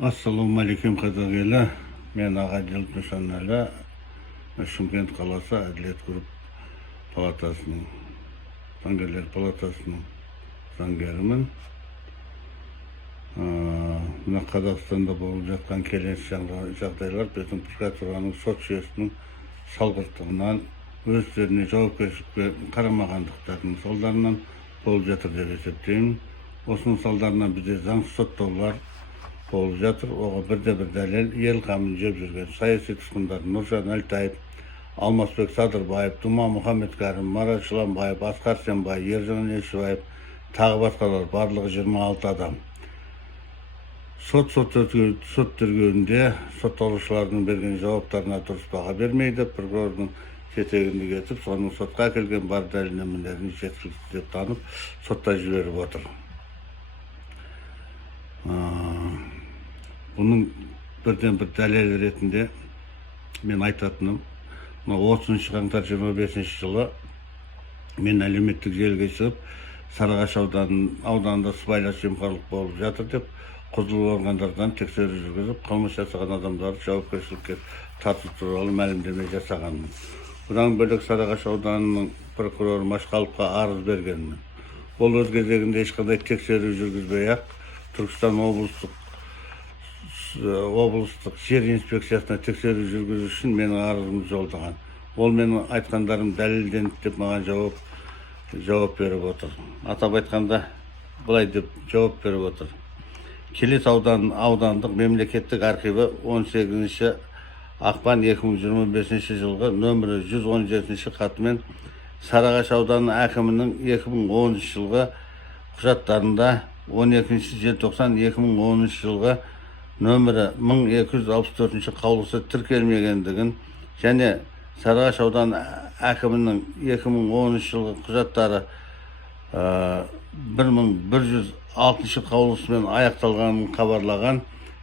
Ассалаумағалейкум қазақ елі. Мен Аға Жылып Нышанәлі, Шымкент қаласы Әділет Групп палатасының, заңгерлер палатасының заңгерімін. Мына Қазақстанда болып жатқан келесі жағдайлар біздің прокуратураның сот жүйесінің салғырттығынан, өздеріне жауапкершілікке қарамағандықтарының салдарынан болып жатыр деп есептеймін. Осының салдарынан бізде заңсыз соттаулар болып жатыр. Оған бірде-бір дәлел ел қамын жеп жүрген саяси тұтқындар Нұржан Әлтаев, Алмасбек Садырбаев, Дума Мұхаммедкәрім, Марат Жыланбаев, Асқар Сенбай, Ержан Елшібаев, тағы басқалар, барлығы 26 адам. Сот тергеуінде сотталушылардың берген жауаптарына дұрыс баға бермейді. Прокурордың жетегінде кетіп, соның сотқа әкелген бар дәлелдемелерін жеткіліксіз деп танып, сотта жіберіп отыр. Бұның бірден бір дәлел ретінде мен айтатыным, 30 қаңтар 25 жылы мен әлеуметтік желіге шығып, Сарыағаш ауданында сыбайлас жемқорлық болып жатыр деп, құзырлы органдардан тексеру жүргізіп, қылмыс жасаған адамдарды жауапкершілікке тарту туралы мәлімдеме жасағанмын. Бұдан бөлек Сарыағаш ауданының прокуроры Машқаловқа арыз бергенмін. Ол өз кезегінде ешқандай тексеру жүргізбей-ақ Түркістан облыстық жер инспекциясына тексеру жүргізу үшін менің арызымды жолдаған. Ол менің айтқандарым дәлелденді деп маған жауап беріп отыр. Атап айтқанда былай деп жауап беріп отыр. Келес аудандық мемлекеттік архиві 18 ақпан 2025 жылғы нөмірі 117 хатымен Сарыағаш ауданы әкімінің 2013 жылғы құжаттарында 12 желтоқсан 2013 жылғы нөмірі 1264 қаулысы тіркелмегендігін және Сарыағаш ауданы әкімінің 2013 жылғы құжаттары 1106 қаулысымен аяқталғанын хабарлаған.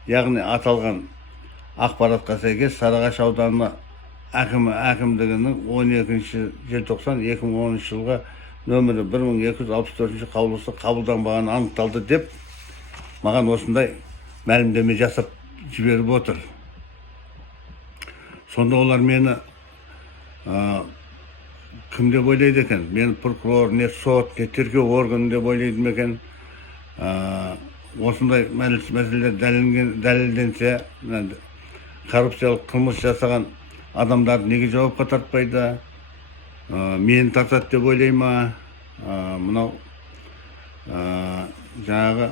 Яғни аталған ақпаратқа сәйкес Сарыағаш ауданы әкімдігінің 12 желтоқсан 2013 жылғы нөмірі 1264 қаулысы қабылданбағаны анықталды деп маған осындай мәлімдеме жасап жіберіп отыр. Сонда олар мені кім деп ойлайды екен? Мен прокурор, не сот, не тергеу органы деп ойлайды ма екен? Осындай мәселелер дәлелденсе, коррупциялық қылмыс жасаған адамдарды неге жауапқа тартпайды? Мені тартады деп ойлай ма? Мынау жаңағы